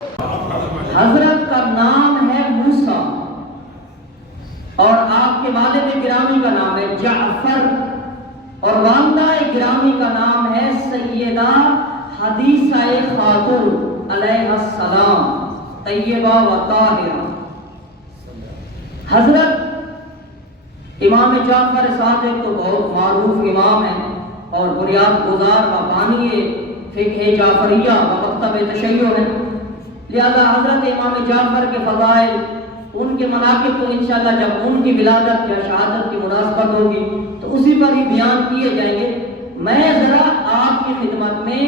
حضرت کا نام ہے موسیٰ اور آپ کے والد گرامی کا نام ہے جعفر اور والدہ گرامی کا نام ہے سیدہ حدیثہ خاتون علیہ السلام طیبہ و طاہرہ۔ حضرت امام جعفر صادق تو بہت معروف امام ہیں اور بنیاد گزار و بانی فقہ جعفریہ و مکتب تشیع ہے، لہذا حضرت امام جعفر کے فضائل، ان کے مناقب تو انشاءاللہ جب ان کی ولادت یا شہادت کی مناسبت ہوگی تو اسی پر ہی بیان کیے جائیں گے۔ میں ذرا آپ کی خدمت میں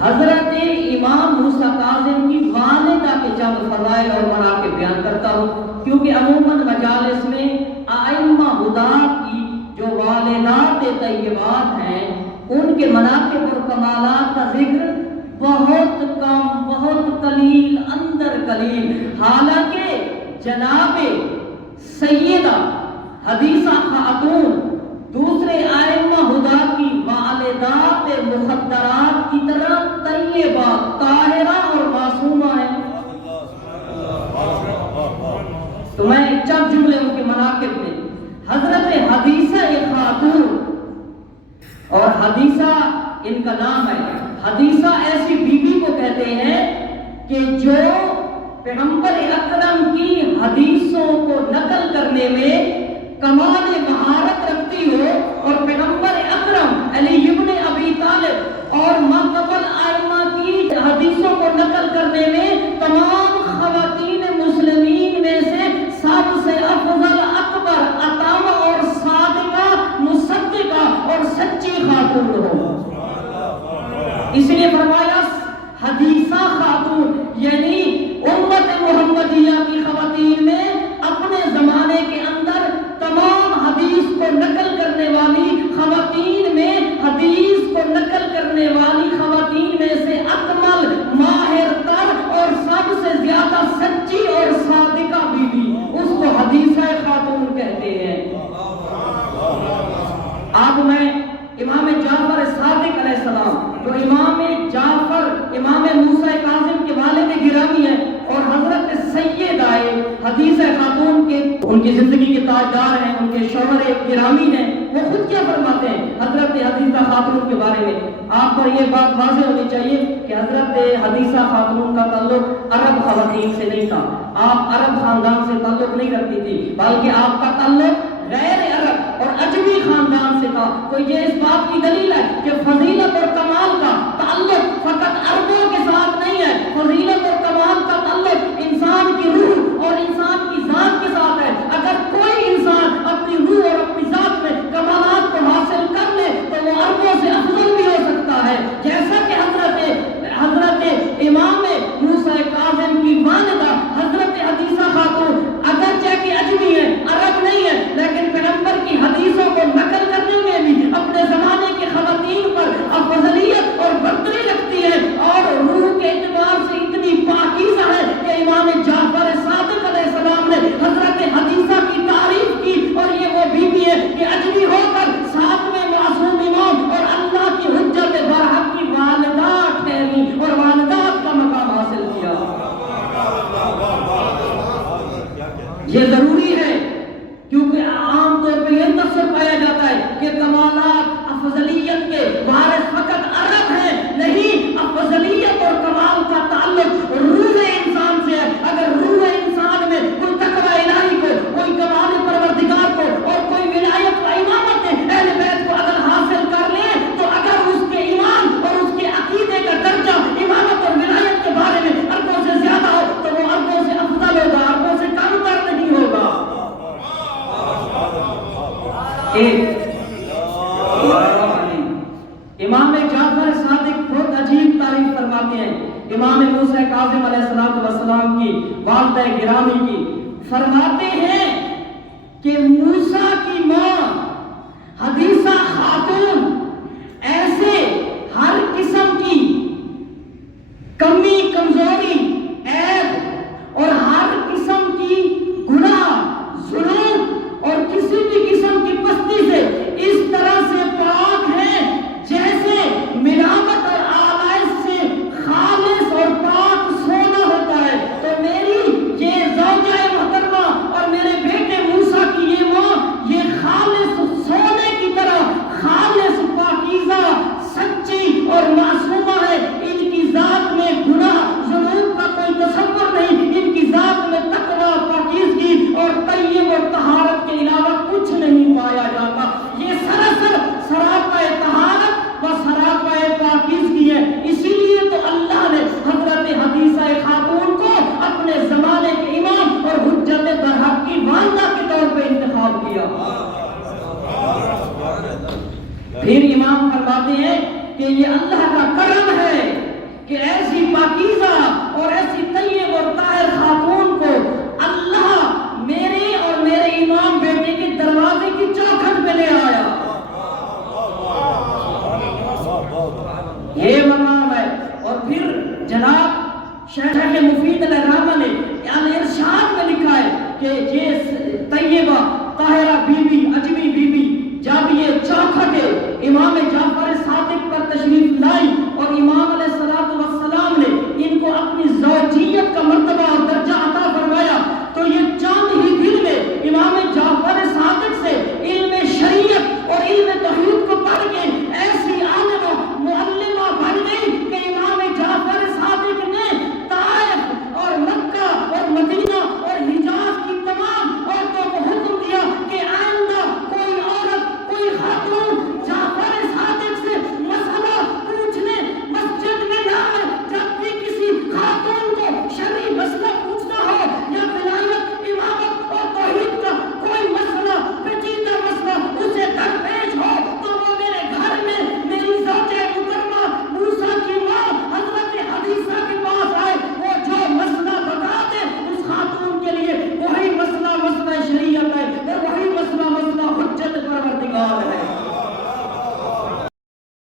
حضرت امام موسیٰ کاظم کی والدہ کے چند فضائل اور مناقب بیان کرتا ہوں، کیونکہ عموماً مجالس میں ائمہ ہدی کی جو والدات طیبات ہیں ان کے مناقب اور کمالات کا ذکر بہت کم، بہت قلیل اندر قلیل، حالانکہ جناب سیدہ حدیثہ خاتون دوسرے ائمہ ہدی کی والدات مخدرات کی طرح طیبہ، طاہرہ اور معصومہ ہیں۔ تو میں چند جملے ان کے مناقب میں، حضرت حدیثہ خاتون، اور حدیثہ ان کا نام ہے، حدیثہ ایسی بیوی کو کہتے ہیں کہ جو پیغمبر اکرم کی حدیثوں کو نقل کرنے میں کمال مہارت رکھتی ہو، اور پیغمبر اکرم علی ابن ابی طالب اور ماقبل ائمہ کی حدیثوں کو نقل کرنے میں تمام خواتین مسلمین میں سے سب سے افضل، اکبر، اتم اور صادقہ، مصدقہ اور سچی خاتون ہو۔ اس لیے فرمایا حدیثہ خاتون، یعنی امت محمدیہ کی خواتین میں اپنے زمانے کے اندر تمام حدیث کو نقل کرنے والی خواتین میں، حدیث کو نقل کرنے والی خواتین میں سے اکمل، ماہر تر اور سب سے زیادہ سچی اور صادقہ بیوی، اس کو حدیثہ خاتون کہتے ہیں۔ اب میں امام جعفر صادق علیہ السلام جو امام جعفر امام موسیٰ کاظم کے والد گرامی ہیں اور حضرت سیدہ حدیثہ خاتون کے ان کی زندگی کے تاجدار ہیں، ان کے شوہر گرامی ہیں، وہ خود کیا فرماتے ہیں حضرت حدیثہ خاتون کے بارے میں؟ آپ کو یہ بات واضح ہونی چاہیے کہ حضرت حدیثہ خاتون کا تعلق عرب خواتین سے نہیں تھا، آپ عرب خاندان سے تعلق نہیں رکھتی تھی، بلکہ آپ کا تعلق غیر عرب اور عجمی خاندان سے تھا۔ تو یہ اس بات کی دلیل ہے کہ فضیلت اور کمال کا تعلق فقط عربوں کے ساتھ نہیں ہے، فضیلت اور کمال کا تعلق انسان کی روح اور انسان کی ذات کے ساتھ ہے۔ اگر کوئی انسان اپنی روح اور اپنی ذات میں کمالات کو حاصل کر لے تو وہ عربوں سے افضل بھی ہو سکتا ہے، جیسا کہ حضرت امام موسیٰ کاظم کی والدہ حضرت حدیثہ خاتون اگرچہ کہ اجمی ہے، عرب نہیں ہے، لیکن پیغمبر کی حدیثوں کو نقل کرنے میں بھی اپنے زمانے کی خواتین پر افضلیت اور برتری رکھتی ہے، اور روح کے اعتبار سے اتنی پاکیزہ ہے کہ امام جعفر صادق علیہ السلام نے حضرت حدیثہ کی تعریف کی، اور یہ وہ بیوی ہے کہ اجمی ہو کر ساتویں معصوم امام اور اللہ کی حجت برحق کی والدہ ٹھہری اور والدات کا مقام حاصل کیا۔ یہ ضروری ہے کیونکہ عام طور پہ یہ تصور پایا جاتا ہے کہ کمالات افضلیت کے وارث فقط عرب ہیں، نہیں، افضلیت اور کمال کا تعلق روح انسان سے ہے۔ اگر روح انسان میں کوئی تقوی الہی کو، کوئی کمال پروردگار کو اور کوئی ولایت و امامت اہل بیت کو اگر حاصل کر لے تو اگر اس کے ایمان اور اس کے عقیدے کا درجہ امامت اور ولایت کے بارے میں عربوں سے زیادہ ہو تو وہ عربوں سے افضل ہوگا، عربوں سے کم تر نہیں ہوگا۔ امام جعفر صادق بہت عجیب تعریف فرماتے ہیں امام موسیٰ کاظم علیہ السلام کی والدہ گرامی کی، فرماتے ہیں کہ موسیٰ کی ماں حدیثہ خاتون ایسے ہر قسم کی کمی، کمزوری، عیب اور ہر قسم کی گناہ، ظلم اور کسی بھی قسم کی پستی سے اس طرح سے پاک ہے جیسے ملاوٹ اور آلائش سے خالص اور پاک سونا ہوتا یہ اللہ کا کرم ہے کہ ایسی پاکیزہ اور ایسی طیب اور طاہر خاتون کو اللہ میرے اور میرے امام بیٹے کے دروازے کی چوکھٹ پہ لے آیا. یہ مقام ہے. اور پھر جناب شیخ مفید علیہ الرحمہ نے الارشاد میں لکھا ہے کہ یہ طیبہ طاہرہ بی بی اجمی بی بی جب یہ چوکھٹ امام جعفر صادق پر تشریف